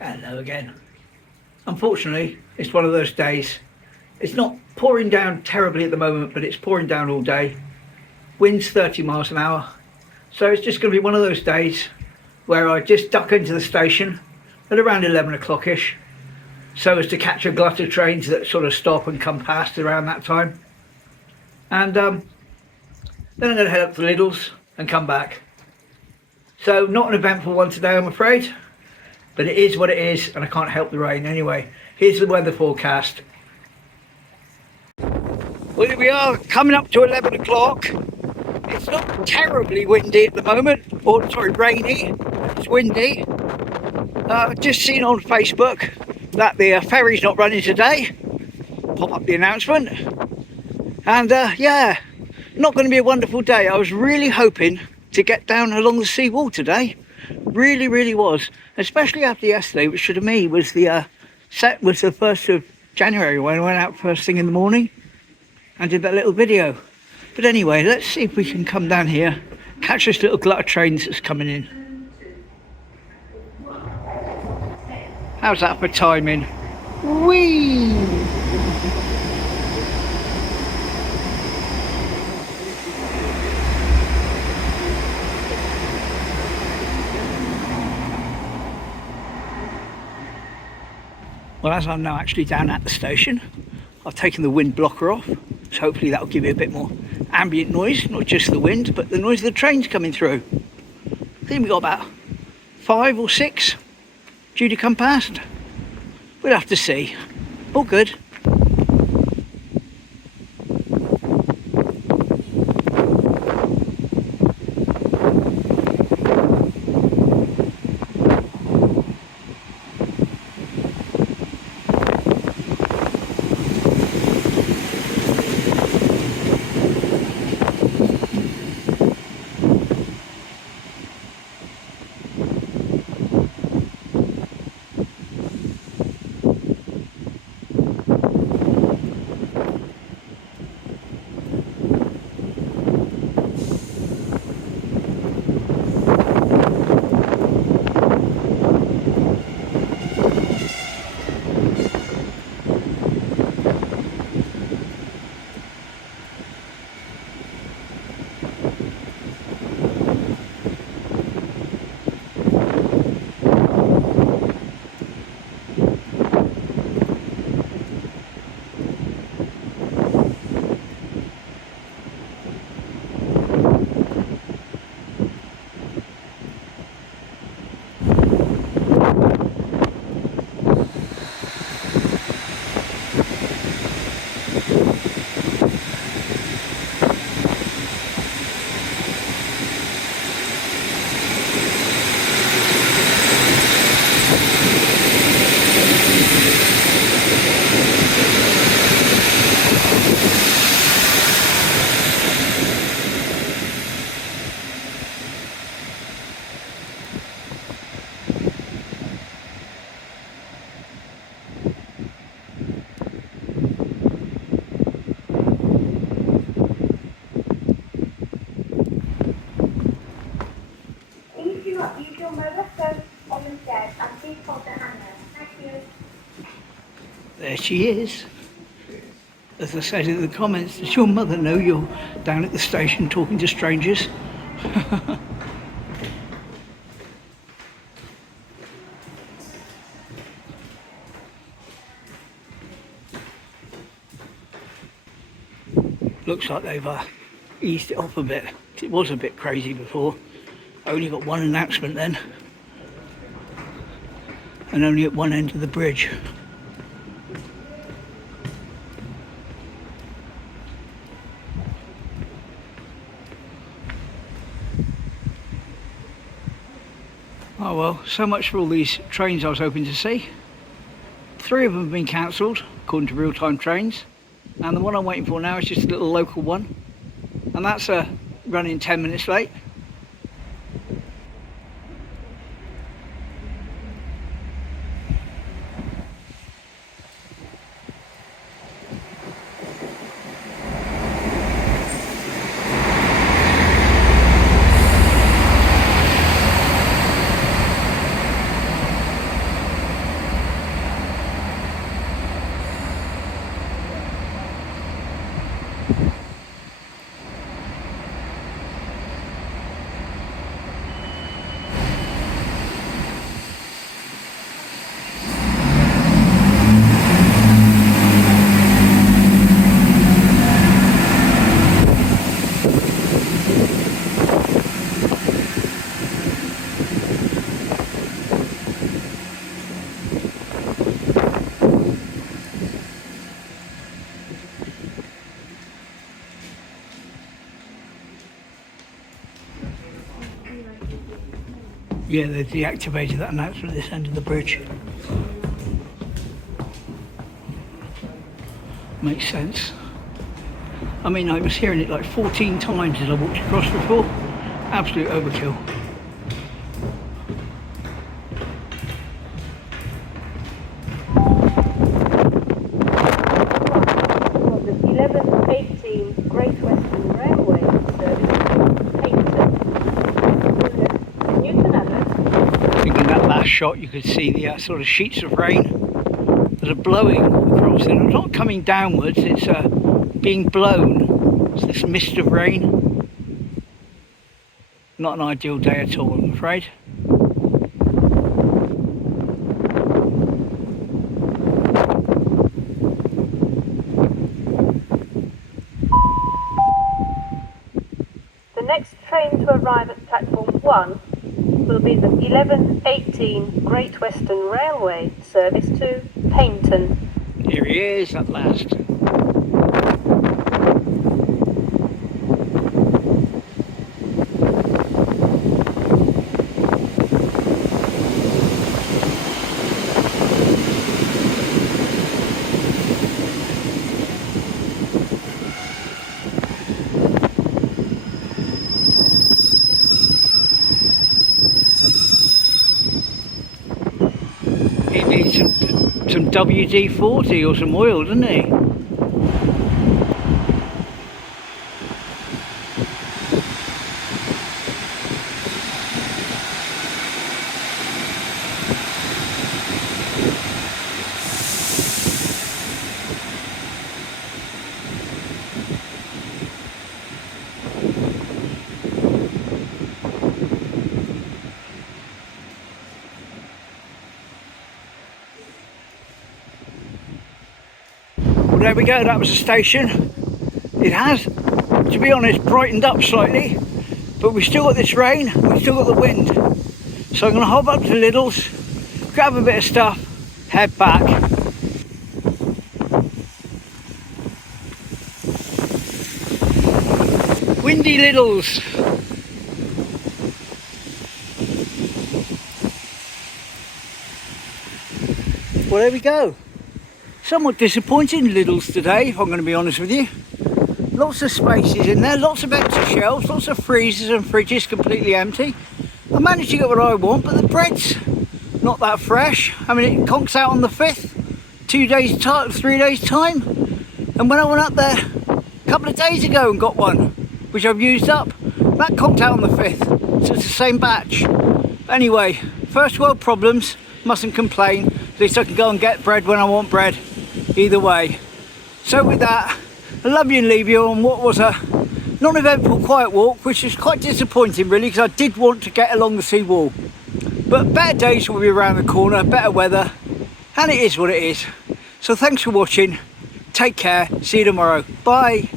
Hello again. Unfortunately, it's one of those days. It's not pouring down terribly at the moment, but it's pouring down all day. Wind's 30 miles an hour. So it's just going to be one of those days where I just duck into the station at around 11 o'clock-ish, so as to catch a glut of trains that sort of stop and come past around that time. And then I'm going to head up to Lidls and come back. So not an eventful one today, I'm afraid. But it is what it is, and I can't help the rain. Anyway, here's the weather forecast. Well, here we are, coming up to 11 o'clock. It's not terribly windy at the moment, or sorry, rainy. It's windy. I've just seen on Facebook that the ferry's not running today. Pop up the announcement. And yeah, not going to be a wonderful day. I was really hoping to get down along the seawall today. Really was, especially after yesterday, which to me was the was the 1st of January when I went out first thing in the morning and did that little video. But anyway, let's see if we can come down here, catch this little glut of trains that's coming in. How's that for timing? Whee! Well, as I'm now actually down at the station, I've taken the wind blocker off, so hopefully that'll give you a bit more ambient noise, not just the wind, but the noise of the trains coming through. I think we've got about 5 or 6 due to come past. We'll have to see. All good. There she is. As I said in the comments, does your mother know you're down at the station talking to strangers? Looks like they've eased it off a bit. It was a bit crazy before. I only got one announcement then, and only at one end of the bridge. Oh well, so much for all these trains I was hoping to see. 3 of them have been cancelled, according to real-time trains. And the one I'm waiting for now is just a little local one. And that's running 10 minutes late. Yeah, they deactivated that announcement at this end of the bridge. Makes sense. I mean, I was hearing it like 14 times as I walked across before. Absolute overkill. The 1118 Great Western Railway service to Paignton. Newton Abbot. I think in that last shot you could see the sort of sheets of rain that are blowing across. And it's not coming downwards, it's being blown. It's this mist of rain. Not an ideal day at all, I'm afraid. The next train to arrive at platform 1 will be the 1118 Great Western Railway service to Paignton. Here he is at last. He needs some WD-40 or some oil, doesn't he? Well, there we go, that was the station. It has, to be honest, brightened up slightly, but we've still got this rain, we've still got the wind. So I'm going to hop up to Lidls, grab a bit of stuff, head back. Windy Lidls. Well, there we go. Somewhat disappointing Lidls today, if I'm going to be honest with you. Lots of spaces in there, lots of empty shelves, lots of freezers and fridges completely empty. I managed to get what I want, but the bread's not that fresh. I mean, it conks out on the 5th, 3 days time. And when I went up there a couple of days ago and got one, which I've used up, that conked out on the 5th. So it's the same batch. Anyway, first world problems, mustn't complain. At least I can go and get bread when I want bread. Either way. So with that, I love you and leave you on what was a non-eventful quiet walk, which is quite disappointing really, because I did want to get along the sea wall. But better days will be around the corner, better weather, and it is what it is. So thanks for watching, take care, see you tomorrow, bye.